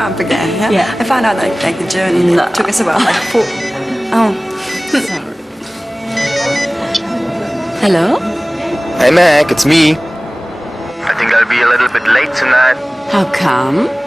up again. Yeah. Yeah. I found out like the journey took us about like 4. Oh. Sorry. Hello? Hey Mac, it's me. I think I'll be a little bit late tonight. How come?